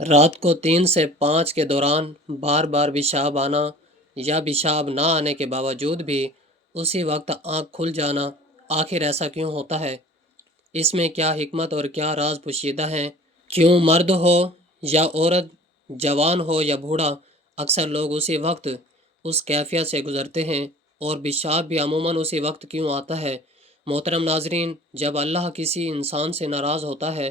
رات کو 3 سے 5 کے دوران بار بار پیشاب آنا یا پیشاب نہ آنے کے باوجود بھی اسی وقت آنکھ کھل جانا، آخر ایسا کیوں ہوتا ہے؟ اس میں کیا حکمت اور کیا راز پوشیدہ ہیں؟ کیوں مرد ہو یا عورت، جوان ہو یا بوڑھا، اکثر لوگ اسی وقت اس کیفیت سے گزرتے ہیں، اور پیشاب بھی عموماً اسی وقت کیوں آتا ہے؟ محترم ناظرین، جب اللہ کسی انسان سے ناراض ہوتا ہے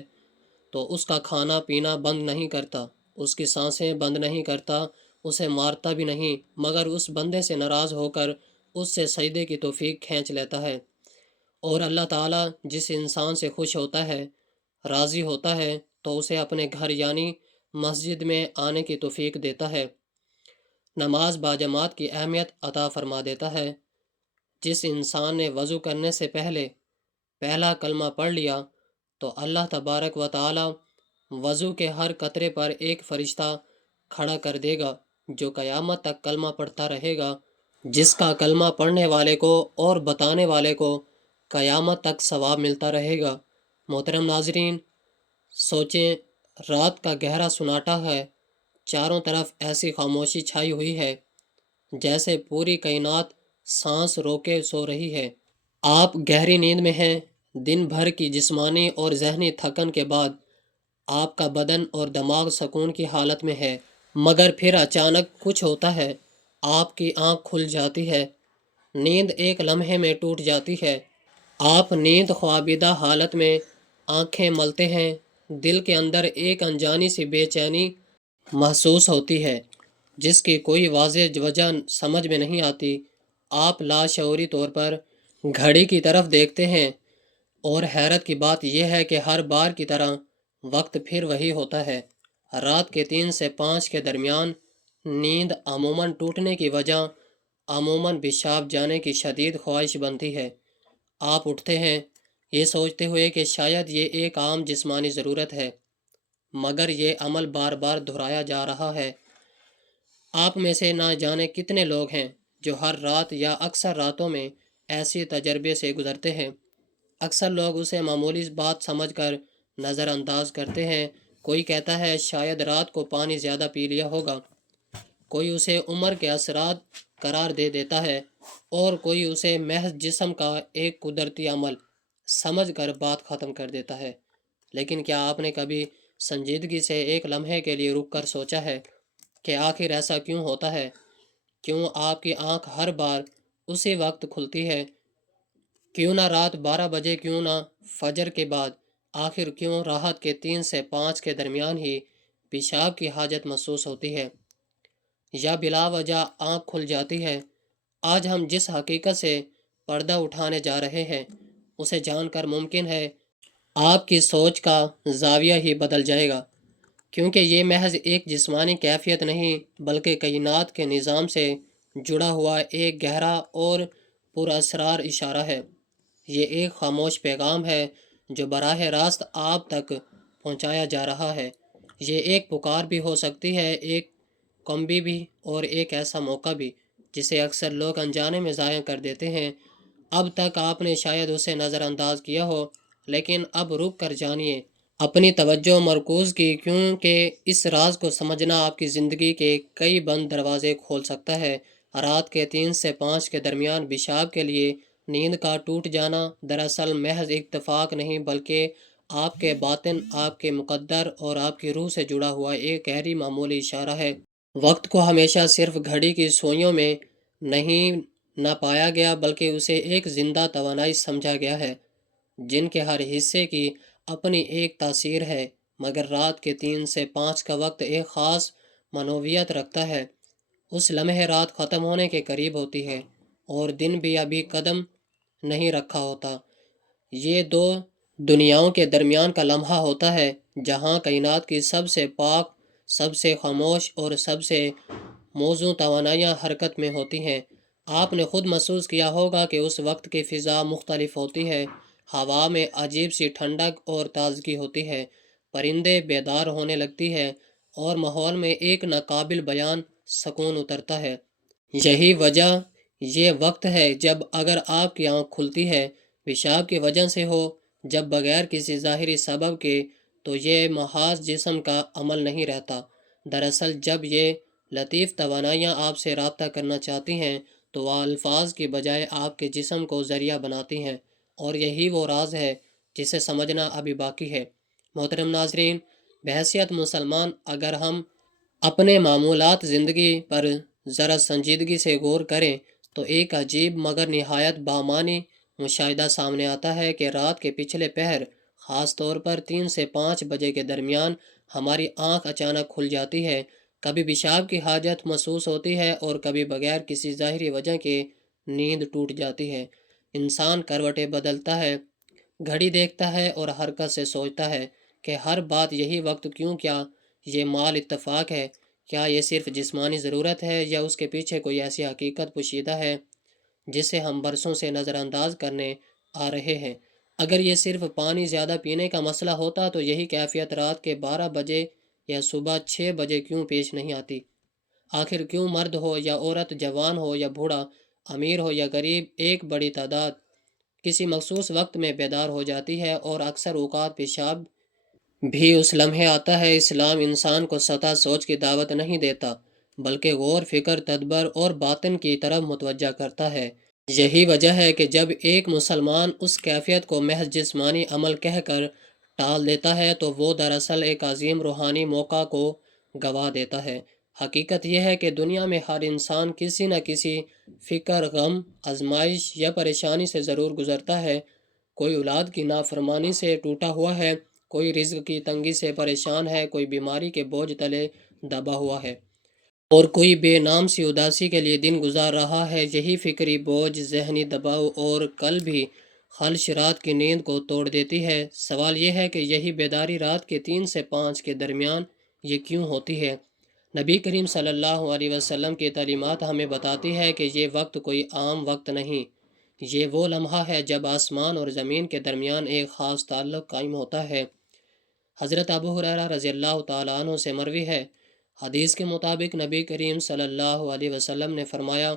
تو اس کا کھانا پینا بند نہیں کرتا، اس کی سانسیں بند نہیں کرتا، اسے مارتا بھی نہیں، مگر اس بندے سے ناراض ہو کر اس سے سجدے کی توفیق کھینچ لیتا ہے۔ اور اللہ تعالیٰ جس انسان سے خوش ہوتا ہے، راضی ہوتا ہے، تو اسے اپنے گھر یعنی مسجد میں آنے کی توفیق دیتا ہے، نماز باجماعت کی اہمیت عطا فرما دیتا ہے۔ جس انسان نے وضو کرنے سے پہلے پہلا کلمہ پڑھ لیا تو اللہ تبارک و تعالی وضو کے ہر قطرے پر ایک فرشتہ کھڑا کر دے گا جو قیامت تک کلمہ پڑھتا رہے گا، جس کا کلمہ پڑھنے والے کو اور بتانے والے کو قیامت تک ثواب ملتا رہے گا۔ محترم ناظرین، سوچیں، رات کا گہرا سناٹا ہے، چاروں طرف ایسی خاموشی چھائی ہوئی ہے جیسے پوری کائنات سانس روکے سو رہی ہے۔ آپ گہری نیند میں ہیں، دن بھر کی جسمانی اور ذہنی تھکن کے بعد آپ کا بدن اور دماغ سکون کی حالت میں ہے، مگر پھر اچانک کچھ ہوتا ہے، آپ کی آنکھ کھل جاتی ہے، نیند ایک لمحے میں ٹوٹ جاتی ہے، آپ نیند خوابیدہ حالت میں آنکھیں ملتے ہیں، دل کے اندر ایک انجانی سی بے چینی محسوس ہوتی ہے جس کی کوئی واضح وجہ سمجھ میں نہیں آتی۔ آپ لاشعوری طور پر گھڑی کی طرف دیکھتے ہیں، اور حیرت کی بات یہ ہے کہ ہر بار کی طرح وقت پھر وہی ہوتا ہے۔ رات کے 3 سے 5 کے درمیان نیند عموماً ٹوٹنے کی وجہ عموماً پیشاب جانے کی شدید خواہش بنتی ہے۔ آپ اٹھتے ہیں یہ سوچتے ہوئے کہ شاید یہ ایک عام جسمانی ضرورت ہے، مگر یہ عمل بار بار دہرایا جا رہا ہے۔ آپ میں سے نہ جانے کتنے لوگ ہیں جو ہر رات یا اکثر راتوں میں ایسی تجربے سے گزرتے ہیں۔ اکثر لوگ اسے معمولی بات سمجھ کر نظر انداز کرتے ہیں۔ کوئی کہتا ہے شاید رات کو پانی زیادہ پی لیا ہوگا، کوئی اسے عمر کے اثرات قرار دے دیتا ہے، اور کوئی اسے محض جسم کا ایک قدرتی عمل سمجھ کر بات ختم کر دیتا ہے۔ لیکن کیا آپ نے کبھی سنجیدگی سے ایک لمحے کے لیے رک کر سوچا ہے کہ آخر ایسا کیوں ہوتا ہے؟ کیوں آپ کی آنکھ ہر بار اسی وقت کھلتی ہے؟ کیوں نہ رات 12 بجے، کیوں نہ فجر کے بعد؟ آخر کیوں راحت کے 3 سے 5 کے درمیان ہی پیشاب کی حاجت محسوس ہوتی ہے یا بلا وجہ آنکھ کھل جاتی ہے؟ آج ہم جس حقیقت سے پردہ اٹھانے جا رہے ہیں اسے جان کر ممکن ہے آپ کی سوچ کا زاویہ ہی بدل جائے گا، کیونکہ یہ محض ایک جسمانی کیفیت نہیں بلکہ کائنات کے نظام سے جڑا ہوا ایک گہرا اور پراسرار اشارہ ہے۔ یہ ایک خاموش پیغام ہے جو براہ راست آپ تک پہنچایا جا رہا ہے۔ یہ ایک پکار بھی ہو سکتی ہے، ایک کمبی بھی، اور ایک ایسا موقع بھی جسے اکثر لوگ انجانے میں ضائع کر دیتے ہیں۔ اب تک آپ نے شاید اسے نظر انداز کیا ہو، لیکن اب رک کر جانیے، اپنی توجہ مرکوز کی، کیونکہ اس راز کو سمجھنا آپ کی زندگی کے کئی بند دروازے کھول سکتا ہے۔ رات کے 3 سے 5 کے درمیان پیشاب کے لیے نیند کا ٹوٹ جانا دراصل محض اتفاق نہیں بلکہ آپ کے باطن، آپ کے مقدر اور آپ کی روح سے جڑا ہوا ایک گہری معمولی اشارہ ہے۔ وقت کو ہمیشہ صرف گھڑی کی سوئیوں میں نہیں نہ پایا گیا بلکہ اسے ایک زندہ توانائی سمجھا گیا ہے جن کے ہر حصے کی اپنی ایک تاثیر ہے۔ مگر رات کے 3 سے 5 کا وقت ایک خاص معنویت رکھتا ہے۔ اس لمحے رات ختم ہونے کے قریب ہوتی ہے اور دن بھی ابھی قدم نہیں رکھا ہوتا۔ یہ دو دنیاؤں کے درمیان کا لمحہ ہوتا ہے جہاں کائنات کی سب سے پاک، سب سے خاموش اور سب سے موزوں توانائیاں حرکت میں ہوتی ہیں۔ آپ نے خود محسوس کیا ہوگا کہ اس وقت کی فضا مختلف ہوتی ہے۔ ہوا میں عجیب سی ٹھنڈک اور تازگی ہوتی ہے، پرندے بیدار ہونے لگتی ہے، اور ماحول میں ایک ناقابل بیان سکون اترتا ہے۔ یہی وجہ، یہ وقت ہے جب اگر آپ کی آنکھ کھلتی ہے پیشاب کی وجہ سے ہو، جب بغیر کسی ظاہری سبب کے، تو یہ محض جسم کا عمل نہیں رہتا۔ دراصل جب یہ لطیف توانائیاں آپ سے رابطہ کرنا چاہتی ہیں تو وہ الفاظ کی بجائے آپ کے جسم کو ذریعہ بناتی ہیں، اور یہی وہ راز ہے جسے سمجھنا ابھی باقی ہے۔ محترم ناظرین، بحیثیت مسلمان اگر ہم اپنے معمولات زندگی پر ذرا سنجیدگی سے غور کریں تو ایک عجیب مگر نہایت بامعنی مشاہدہ سامنے آتا ہے کہ رات کے پچھلے پہر، خاص طور پر 3 سے 5 بجے کے درمیان، ہماری آنکھ اچانک کھل جاتی ہے۔ کبھی پیشاب کی حاجت محسوس ہوتی ہے اور کبھی بغیر کسی ظاہری وجہ کے نیند ٹوٹ جاتی ہے۔ انسان کروٹیں بدلتا ہے، گھڑی دیکھتا ہے اور حرکت سے سوچتا ہے کہ ہر بات یہی وقت کیوں؟ کیا یہ مال اتفاق ہے؟ کیا یہ صرف جسمانی ضرورت ہے یا اس کے پیچھے کوئی ایسی حقیقت پوشیدہ ہے جسے ہم برسوں سے نظر انداز کرنے آ رہے ہیں؟ اگر یہ صرف پانی زیادہ پینے کا مسئلہ ہوتا تو یہی کیفیت رات کے 12 بجے یا صبح 6 بجے کیوں پیش نہیں آتی؟ آخر کیوں مرد ہو یا عورت، جوان ہو یا بوڑھا، امیر ہو یا غریب، ایک بڑی تعداد کسی مخصوص وقت میں بیدار ہو جاتی ہے، اور اکثر اوقات پیشاب بھی اس لمحے آتا ہے؟ اسلام انسان کو سطح سوچ کی دعوت نہیں دیتا، بلکہ غور، فکر، تدبر اور باطن کی طرف متوجہ کرتا ہے۔ یہی وجہ ہے کہ جب ایک مسلمان اس کیفیت کو محض جسمانی عمل کہہ کر ٹال دیتا ہے تو وہ دراصل ایک عظیم روحانی موقع کو گوا دیتا ہے۔ حقیقت یہ ہے کہ دنیا میں ہر انسان کسی نہ کسی فکر، غم، آزمائش یا پریشانی سے ضرور گزرتا ہے۔ کوئی اولاد کی نافرمانی سے ٹوٹا ہوا ہے، کوئی رزق کی تنگی سے پریشان ہے، کوئی بیماری کے بوجھ تلے دبا ہوا ہے، اور کوئی بے نام سی اداسی کے لیے دن گزار رہا ہے۔ یہی فکری بوجھ، ذہنی دباؤ اور کل بھی خلش رات کی نیند کو توڑ دیتی ہے۔ سوال یہ ہے کہ یہی بیداری رات کے 3 سے 5 کے درمیان یہ کیوں ہوتی ہے؟ نبی کریم صلی اللہ علیہ وسلم کی تعلیمات ہمیں بتاتی ہے کہ یہ وقت کوئی عام وقت نہیں، یہ وہ لمحہ ہے جب آسمان اور زمین کے درمیان ایک خاص تعلق قائم ہوتا ہے۔ حضرت ابو ہریرہ رضی اللہ تعالیٰ عنہ سے مروی ہے، حدیث کے مطابق نبی کریم صلی اللہ علیہ وسلم نے فرمایا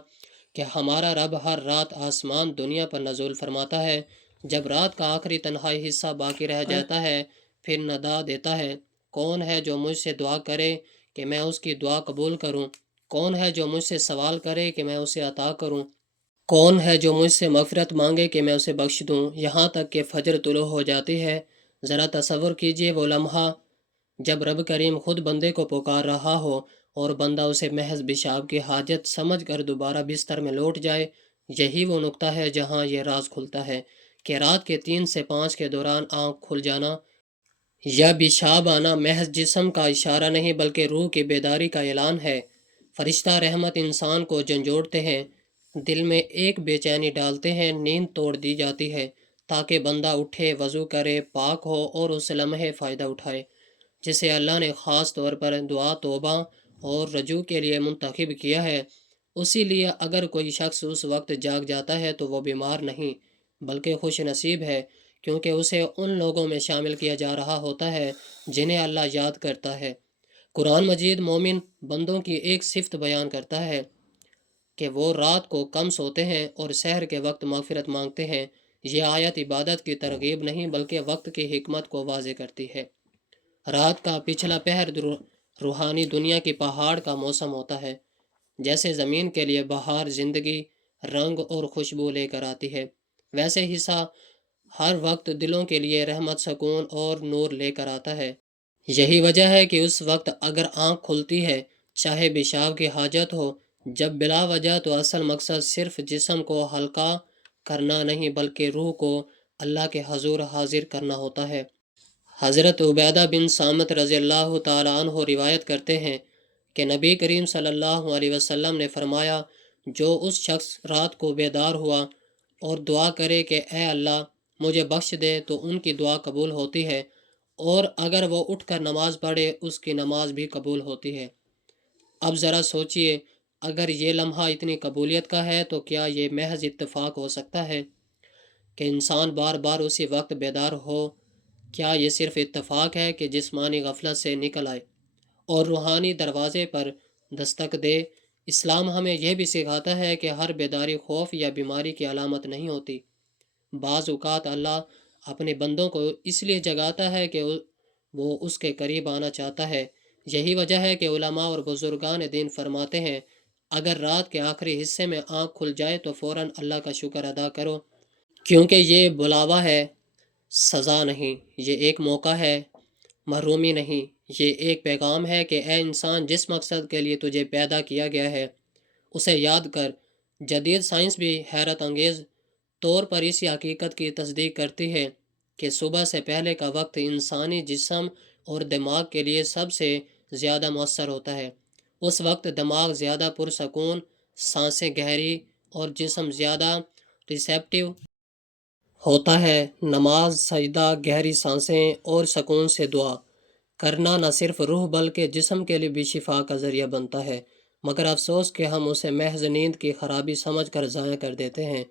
کہ ہمارا رب ہر رات آسمان دنیا پر نزول فرماتا ہے۔ جب رات کا آخری تنہائی حصہ باقی رہ جاتا ہے، پھر ندا دیتا ہے، کون ہے جو مجھ سے دعا کرے کہ میں اس کی دعا قبول کروں؟ کون ہے جو مجھ سے سوال کرے کہ میں اسے عطا کروں؟ کون ہے جو مجھ سے مغفرت مانگے کہ میں اسے بخش دوں؟ یہاں تک کہ فجر طلوع ہو جاتی ہے۔ ذرا تصور کیجئے وہ لمحہ جب رب کریم خود بندے کو پکار رہا ہو اور بندہ اسے محض پیشاب کی حاجت سمجھ کر دوبارہ بستر میں لوٹ جائے۔ یہی وہ نقطہ ہے جہاں یہ راز کھلتا ہے کہ رات کے 3 سے 5 کے دوران آنکھ کھل جانا یا پیشاب آنا محض جسم کا اشارہ نہیں بلکہ روح کی بیداری کا اعلان ہے۔ فرشتہ رحمت انسان کو جھنجھوڑتے ہیں، دل میں ایک بے چینی ڈالتے ہیں، نیند توڑ دی جاتی ہے تاکہ بندہ اٹھے، وضو کرے، پاک ہو اور اس لمحے فائدہ اٹھائے جسے اللہ نے خاص طور پر دعا، توبہ اور رجوع کے لیے منتخب کیا ہے۔ اسی لیے اگر کوئی شخص اس وقت جاگ جاتا ہے تو وہ بیمار نہیں بلکہ خوش نصیب ہے، کیونکہ اسے ان لوگوں میں شامل کیا جا رہا ہوتا ہے جنہیں اللہ یاد کرتا ہے۔ قرآن مجید مومن بندوں کی ایک صفت بیان کرتا ہے کہ وہ رات کو کم سوتے ہیں اور سحر کے وقت مغفرت مانگتے ہیں۔ یہ آیت عبادت کی ترغیب نہیں بلکہ وقت کی حکمت کو واضح کرتی ہے۔ رات کا پچھلا پہر روحانی دنیا کی پہاڑ کا موسم ہوتا ہے۔ جیسے زمین کے لیے بہار زندگی، رنگ اور خوشبو لے کر آتی ہے، ویسے حصہ ہر وقت دلوں کے لیے رحمت، سکون اور نور لے کر آتا ہے۔ یہی وجہ ہے کہ اس وقت اگر آنکھ کھلتی ہے، چاہے پیشاب کی حاجت ہو، جب بلا وجہ، تو اصل مقصد صرف جسم کو ہلکا کرنا نہیں بلکہ روح کو اللہ کے حضور حاضر کرنا ہوتا ہے۔ حضرت عبیدہ بن صامت رضی اللہ تعالیٰ عنہ روایت کرتے ہیں کہ نبی کریم صلی اللہ علیہ وسلم نے فرمایا، جو اس شخص رات کو بیدار ہوا اور دعا کرے کہ اے اللہ مجھے بخش دے تو ان کی دعا قبول ہوتی ہے، اور اگر وہ اٹھ کر نماز پڑھے اس کی نماز بھی قبول ہوتی ہے۔ اب ذرا سوچئے، اگر یہ لمحہ اتنی قبولیت کا ہے تو کیا یہ محض اتفاق ہو سکتا ہے کہ انسان بار بار اسی وقت بیدار ہو؟ کیا یہ صرف اتفاق ہے کہ جسمانی غفلت سے نکل آئے اور روحانی دروازے پر دستک دے؟ اسلام ہمیں یہ بھی سکھاتا ہے کہ ہر بیداری خوف یا بیماری کی علامت نہیں ہوتی۔ بعض اوقات اللہ اپنے بندوں کو اس لیے جگاتا ہے کہ وہ اس کے قریب آنا چاہتا ہے۔ یہی وجہ ہے کہ علماء اور بزرگان دین فرماتے ہیں اگر رات کے آخری حصے میں آنکھ کھل جائے تو فوراً اللہ کا شکر ادا کرو، کیونکہ یہ بلاوا ہے، سزا نہیں۔ یہ ایک موقع ہے، محرومی نہیں۔ یہ ایک پیغام ہے کہ اے انسان، جس مقصد کے لیے تجھے پیدا کیا گیا ہے اسے یاد کر۔ جدید سائنس بھی حیرت انگیز طور پر اسی حقیقت کی تصدیق کرتی ہے کہ صبح سے پہلے کا وقت انسانی جسم اور دماغ کے لیے سب سے زیادہ مؤثر ہوتا ہے۔ اس وقت دماغ زیادہ پرسکون، سانسیں گہری اور جسم زیادہ ریسیپٹیو ہوتا ہے۔ نماز، سجدہ، گہری سانسیں اور سکون سے دعا کرنا نہ صرف روح بلکہ جسم کے لیے بھی شفا کا ذریعہ بنتا ہے، مگر افسوس کہ ہم اسے محض نیند کی خرابی سمجھ کر ضائع کر دیتے ہیں۔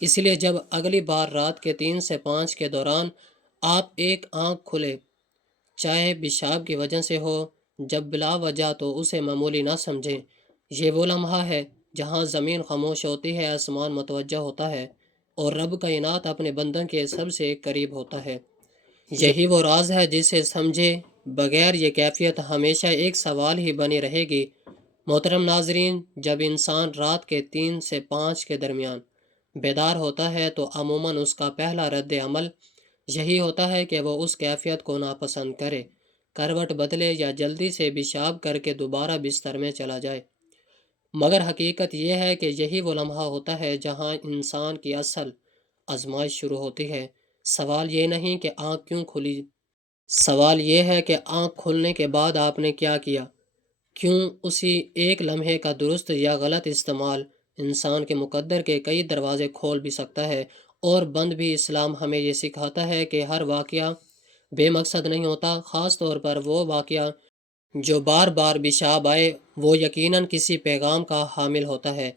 اس لیے جب اگلی بار رات کے 3 سے 5 کے دوران آپ ایک آنکھ کھلے، چاہے پیشاب کی وجہ سے ہو، جب بلا وجہ، تو اسے معمولی نہ سمجھیں۔ یہ وہ لمحہ ہے جہاں زمین خاموش ہوتی ہے، آسمان متوجہ ہوتا ہے اور رب کا عنایت اپنے بندوں کے سب سے قریب ہوتا ہے۔ یہی وہ راز ہے جسے سمجھے بغیر یہ کیفیت ہمیشہ ایک سوال ہی بنی رہے گی۔ محترم ناظرین، جب انسان رات کے 3 سے 5 کے درمیان بیدار ہوتا ہے تو عموماً اس کا پہلا رد عمل یہی ہوتا ہے کہ وہ اس کیفیت کو ناپسند کرے، کروٹ بدلے یا جلدی سے پیشاب کر کے دوبارہ بستر میں چلا جائے۔ مگر حقیقت یہ ہے کہ یہی وہ لمحہ ہوتا ہے جہاں انسان کی اصل آزمائش شروع ہوتی ہے۔ سوال یہ نہیں کہ آنکھ کیوں کھلی، سوال یہ ہے کہ آنکھ کھلنے کے بعد آپ نے کیا کیا۔ کیوں اسی ایک لمحے کا درست یا غلط استعمال انسان کے مقدر کے کئی دروازے کھول بھی سکتا ہے اور بند بھی۔ اسلام ہمیں یہ سکھاتا ہے کہ ہر واقعہ بے مقصد نہیں ہوتا، خاص طور پر وہ واقعہ جو بار بار پیشاب آئے وہ یقیناً کسی پیغام کا حامل ہوتا ہے۔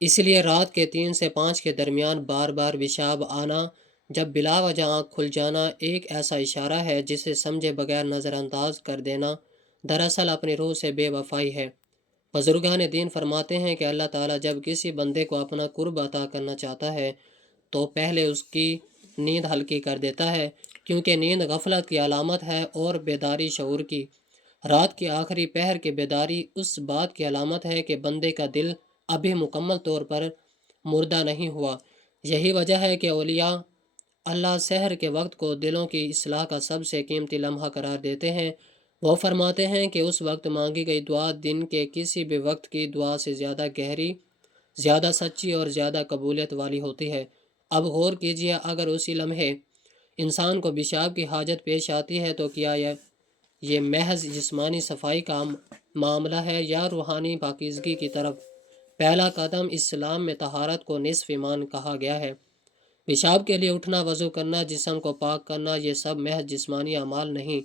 اس لیے رات کے 3 سے 5 کے درمیان بار بار پیشاب آنا، جب بلا وجہ آنکھ کھل جانا، ایک ایسا اشارہ ہے جسے سمجھے بغیر نظر انداز کر دینا دراصل اپنی روح سے بے وفائی ہے۔ بزرگان دین فرماتے ہیں کہ اللہ تعالیٰ جب کسی بندے کو اپنا قرب عطا کرنا چاہتا ہے تو پہلے اس کی نیند ہلکی کر دیتا ہے، کیونکہ نیند غفلت کی علامت ہے اور بیداری شعور کی۔ رات کی آخری پہر کی بیداری اس بات کی علامت ہے کہ بندے کا دل ابھی مکمل طور پر مردہ نہیں ہوا۔ یہی وجہ ہے کہ اولیاء اللہ سحر کے وقت کو دلوں کی اصلاح کا سب سے قیمتی لمحہ قرار دیتے ہیں۔ وہ فرماتے ہیں کہ اس وقت مانگی گئی دعا دن کے کسی بھی وقت کی دعا سے زیادہ گہری، زیادہ سچی اور زیادہ قبولیت والی ہوتی ہے۔ اب غور کیجیے، اگر اسی لمحے انسان کو پیشاب کی حاجت پیش آتی ہے تو کیا یہ محض جسمانی صفائی کا معاملہ ہے یا روحانی پاکیزگی کی طرف پہلا قدم؟ اسلام میں طہارت کو نصف ایمان کہا گیا ہے۔ پیشاب کے لیے اٹھنا، وضو کرنا، جسم کو پاک کرنا، یہ سب محض جسمانی اعمال نہیں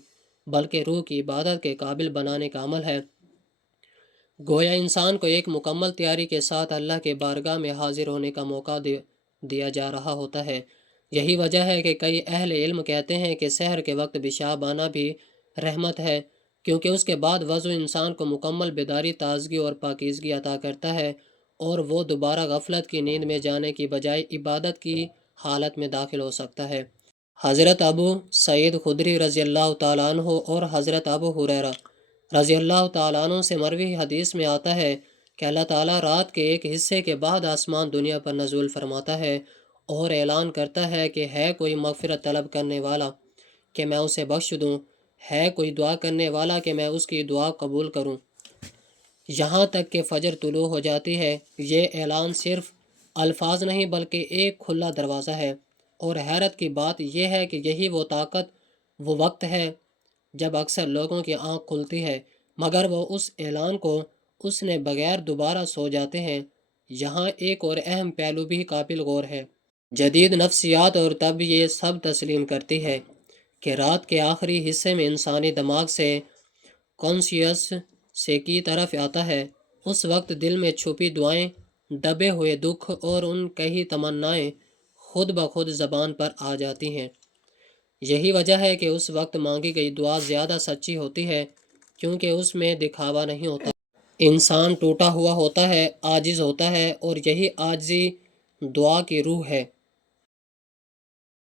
بلکہ روح کی عبادت کے قابل بنانے کا عمل ہے۔ گویا انسان کو ایک مکمل تیاری کے ساتھ اللہ کے بارگاہ میں حاضر ہونے کا موقع دیا جا رہا ہوتا ہے۔ یہی وجہ ہے کہ کئی اہل علم کہتے ہیں کہ سحر کے وقت پیشاب آنا بھی رحمت ہے، کیونکہ اس کے بعد وضو انسان کو مکمل بیداری، تازگی اور پاکیزگی عطا کرتا ہے اور وہ دوبارہ غفلت کی نیند میں جانے کی بجائے عبادت کی حالت میں داخل ہو سکتا ہے۔ حضرت ابو سعید خدری رضی اللہ تعالیٰ عنہ اور حضرت ابو ہریرہ رضی اللہ تعالیٰ عنہ سے مروی حدیث میں آتا ہے کہ اللہ تعالیٰ رات کے ایک حصے کے بعد آسمان دنیا پر نزول فرماتا ہے اور اعلان کرتا ہے کہ ہے کوئی مغفرت طلب کرنے والا کہ میں اسے بخش دوں، ہے کوئی دعا کرنے والا کہ میں اس کی دعا قبول کروں، یہاں تک کہ فجر طلوع ہو جاتی ہے۔ یہ اعلان صرف الفاظ نہیں بلکہ ایک کھلا دروازہ ہے، اور حیرت کی بات یہ ہے کہ یہی وہ طاقت، وہ وقت ہے جب اکثر لوگوں کی آنکھ کھلتی ہے مگر وہ اس اعلان کو اس نے بغیر دوبارہ سو جاتے ہیں۔ یہاں ایک اور اہم پہلو بھی قابل غور ہے۔ جدید نفسیات اور طب یہ سب تسلیم کرتی ہے کہ رات کے آخری حصے میں انسانی دماغ سے کانشیس سے کی طرف آتا ہے۔ اس وقت دل میں چھپی دعائیں، دبے ہوئے دکھ اور ان کئی تمنائیں خود بخود زبان پر آ جاتی ہیں۔ یہی وجہ ہے کہ اس وقت مانگی گئی دعا زیادہ سچی ہوتی ہے، کیونکہ اس میں دکھاوا نہیں ہوتا۔ انسان ٹوٹا ہوا ہوتا ہے، عاجز ہوتا ہے، اور یہی عاجزی دعا کی روح ہے۔